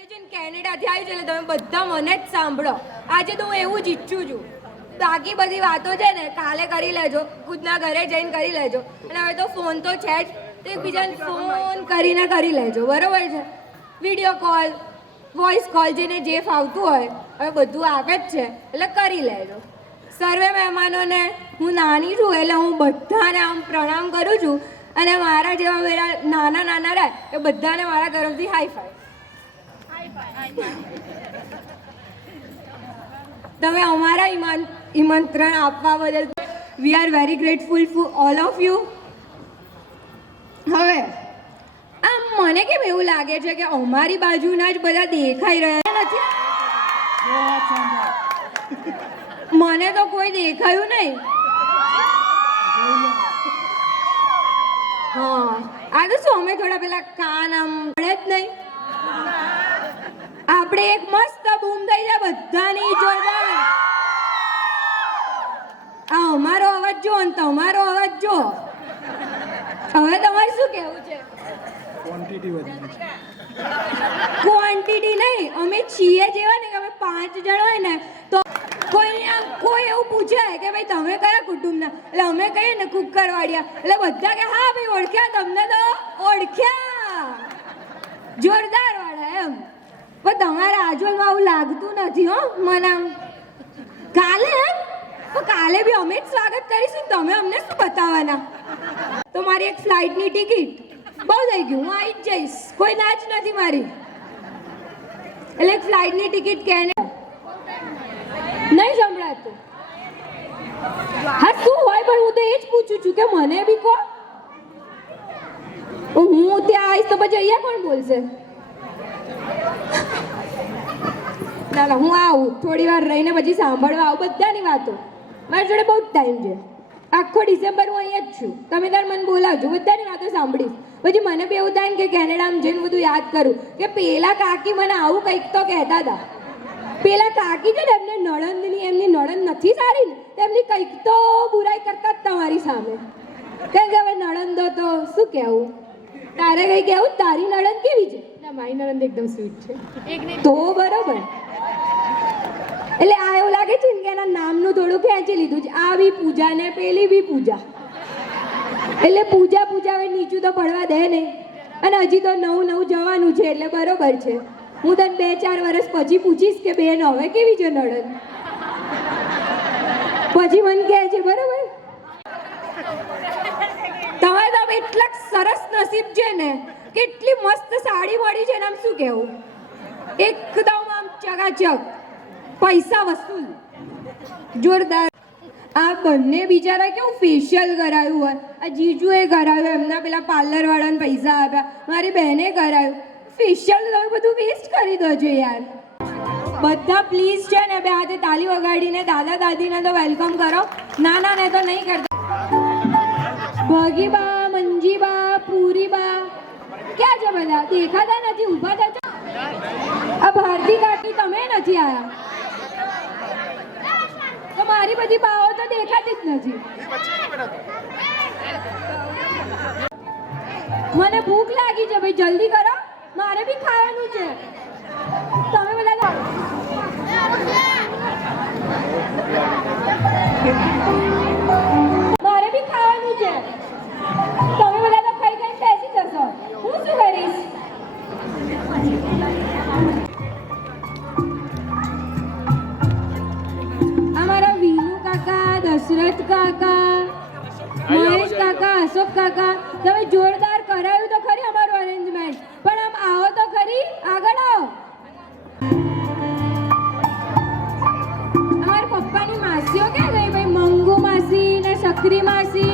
માટે છે ને કેનેડાથી આવી છે એટલે તમે બધા મને જ સાંભળો. આજે તો હું એવું જ ઈચ્છું છું. બાકી બધી વાતો છે ને કાલે કરી લેજો, ખુદના ઘરે જઈને કરી લેજો. અને હવે તો ફોન તો છે જ, તો એકબીજાને ફોન કરીને કરી લેજો, બરોબર છે? વિડીયો કોલ, વોઇસ કોલ, જેને જે ફાવતું હોય, હવે બધું આવે જ છે એટલે કરી લેજો. સર્વે મહેમાનોને હું નાની છું એટલે હું બધાને આમ પ્રણામ કરું છું. અને મારા જેવા મેરા નાના નાના રહે એ બધાને મારા તરફથી હાઈ ફાઈ. તમે અમારા નિમંત્રણ આપવા બદલ we are very grateful for all of you. હવે આમ મને કેમ એવું લાગે છે કે અમારી બાજુના જ બધા દેખાઈ રહ્યા નથી? મને તો કોઈ દેખાયું નહીં. હા, આ તો શું અમે થોડા પેલા કાન આમ પડે જ નહીં. આપણે એક મસ્ત બૂમ થઈ જાય બધાની જોરદાર. આ અમારો અવાજ જો અને તમારો અવાજ જો. હવે તમારે શું કહેવું છે? ક્વોન્ટિટી નહીં, અમે છીએ જેવા ને કે અમે 5 જણ હોય ને તો કોઈ એવું પૂછે કે ભાઈ તમે કયા કુટુંબના, એટલે અમે કહીએ ને કુકરવાડિયા, એટલે બધા કે હા ભાઈ ઓળખ્યા, તમને તો ઓળખ્યા, જોરદાર વાળા એમ. પણ તમારા આજુબાજુમાં આવું લાગતું નથી હો મને. કાલે તો કાલે બી અમે જ સ્વાગત કરીશું, તમે અમને શું બતાવવાના? તો મારી એક ફ્લાઇટની ટિકિટ બહુ થઈ ગયું, હું આવી જ જઈશ, કોઈ ના જ નથી મારી. એટલે એક ફ્લાઇટની ટિકિટ કેને નહીં સંભળાતું? હા શું હોય, પણ હું તો એ જ પૂછું છું કે મને બી કહો. હું ત્યાં આવીશ તો પછી અહીંયા કોણ બોલશે? ના હું આવું થોડી વાર રહીને પછી સાંભળવા આવું બધાની વાતો. મારી જોડે બહુ જ ટાઈમ છે, આખો ડિસેમ્બર હું અહીંયા જ છું. તમે તાર મને બોલાવજો, બધાની વાતો સાંભળીશ. પછી મને બી એવું થાય કે કેનેડામાં જઈને બધું યાદ કરું કે પેલા કાકી મને આવું કંઈક તો કહેતા હતા. પેલા કાકી છે ને એમને નણંદની, એમની નણંદ નથી સારી ને, એમની કંઈક તો બુરાઈ કરતા જ તમારી સામે. કારણ કે હવે નણંદો તો શું કહેવું, તારે કંઈ કહેવું? તારી નણંદ કેવી છે? ના, મારી નણંદ એકદમ સ્વીટ છે. તો બરોબર. એટલે આ એવું લાગે છે ને કે એના નામનું થોડું ખેંચી લીધું છે. આ બી પૂજા ને પેલી બી પૂજા, એટલે પૂજા હવે નીચું તો પડવા દે નહીં. અને હજી તો નવું જવાનું છે એટલે બરોબર છે. હું તને 2-4 વર્ષ પછી પૂછીશ કે બેન હવે કેવી છે નણંદ, પછી મને કહે છે, બરોબર? તમારે તો એટલા સરસ નસીબ છે ને, કેટલી મસ્ત સાડી મળી છે ને, આમ શું કહેવું, એકદમ આમ ચકાચક, પૈસા વસૂલ, જોરદાર. આ બંને બિચારા કેવું ફેશિયલ કરાયું હોય. આ જીજુએ કરાવ્યું, એમના પેલા પાર્લર વાળાને પૈસા આપ્યા, મારી બહેને કરાવ્યું. ફેશિયલ તમે બધું વેસ્ટ કરી દો છો યાર. બધા પ્લીઝ છે ને બે હાથે તાલી વગાડીને દાદા દાદીને તો વેલકમ કરો. નાના ને તો નહીં કરતા. ભગીબા, મંજીબા, પૂરીબા ક્યાં છે બધા? દેખાતા નથી, ઊભા થજો. આ ભારતી કાકી તમે નથી આયા તો મારી બધી બાઓ તો દેખાતી જ નથી. મને ભૂખ લાગી છે ભાઈ, જલ્દી કરો, મારે બી ખાવાનું છે. તમે બધા મારે બી ખાવાનું છે. તમે બધા તો ખાઈ ખાઈ બેસી જશો, હું શું કરીશ? અમારા વિનુ કાકા, દશરથ કાકા, મહેશ કાકા, અશોક કાકા, તમે જોરદાર કરાયું તો ખરી અમારું અરેન્જમેન્ટ, પણ આમ આવો તો ખરી, આગળ આવો. અમારા પપ્પાની માસીઓ ક્યાં ગઈ ભાઈ? મંગુ માસી ને સખરી માસી